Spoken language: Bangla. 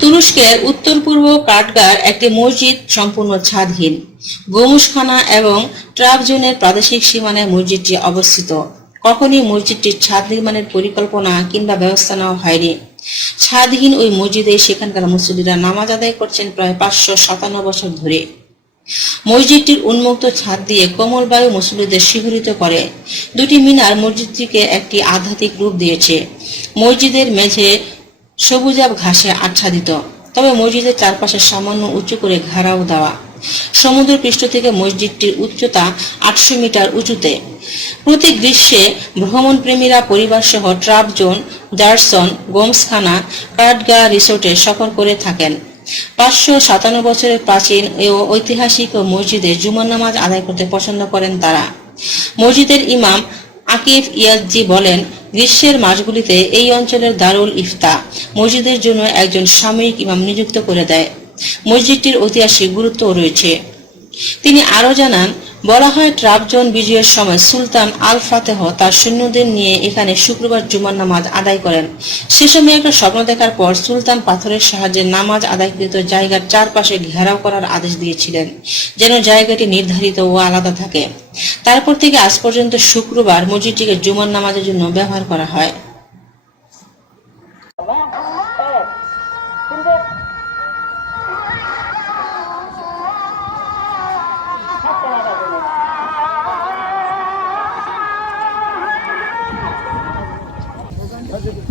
তুরস্কের উত্তর পূর্ব কাটগার একটি মসজিদ সম্পূর্ণ ছাদহীন, গোমুসখানা এবং ট্রাবজনের প্রাদেশিক সীমানায় মসজিদটি অবস্থিত। কখনই মসজিদটির ছাদ নির্মাণের পরিকল্পনা কিংবা ব্যবস্থা নেওয়া হয়নি। ছাদহীন ওই মসজিদে সেখানকার মুসল্লিরা নামাজ আদায় করছেন প্রায় পাঁচশো সাতান্ন বছর ধরে। মসজিদটির উন্মুক্ত ছাদ দিয়ে কোমল বায়ু মুসল্লিদের শিহরিত করে। দুটি মিনার মসজিদটিকে একটি আধ্যাত্মিক রূপ দিয়েছে। মসজিদের মেঝে সবুজাব ঘাসে আচ্ছাদিত। তবে মসজিদের চারপাশে সামান্য উঁচু করে ঘেরাও দেওয়া। সমুদ্র পৃষ্ঠ থেকে মসজিদটির উচ্চতা আটশো মিটার উঁচুতে। প্রতি গ্রীষ্মে ভ্রমণ প্রেমীরা পরিবার সহ ট্রাপজোন জার্সন গোমসখানা কাটগা রিসোর্টে সফর করে থাকেন। পাঁচশো সাতান্ন বছরের প্রাচীন ও ঐতিহাসিক মসজিদে জুমার নামাজ আদায় করতে পছন্দ করেন তারা। মসজিদের ইমাম আকিফ ইয়াজি বলেন, গ্রীষ্মের মাসগুলিতে এই অঞ্চলের দারুল ইফতা মসজিদের জন্য একজন সাময়িক ইমাম নিযুক্ত করে দেয়। মসজিদটির ঐতিহাসিক গুরুত্বও রয়েছে। তিনি আরও জানান, বলা হয় ট্রাপজন বিজয়ের সময় সুলতান আল ফাতেহ তার সৈন্যদের নিয়ে এখানে শুক্রবার জুমার নামাজ আদায় করেন। সে সময় একটা স্বপ্ন দেখার পর সুলতান পাথরের সাহায্যে নামাজ আদায়কৃত জায়গার চারপাশে ঘেরাও করার আদেশ দিয়েছিলেন, যেন জায়গাটি নির্ধারিত ও আলাদা থাকে। তারপর থেকে আজ পর্যন্ত শুক্রবার মসজিদটিকে জুমার নামাজের জন্য ব্যবহার করা হয়। Hadi bir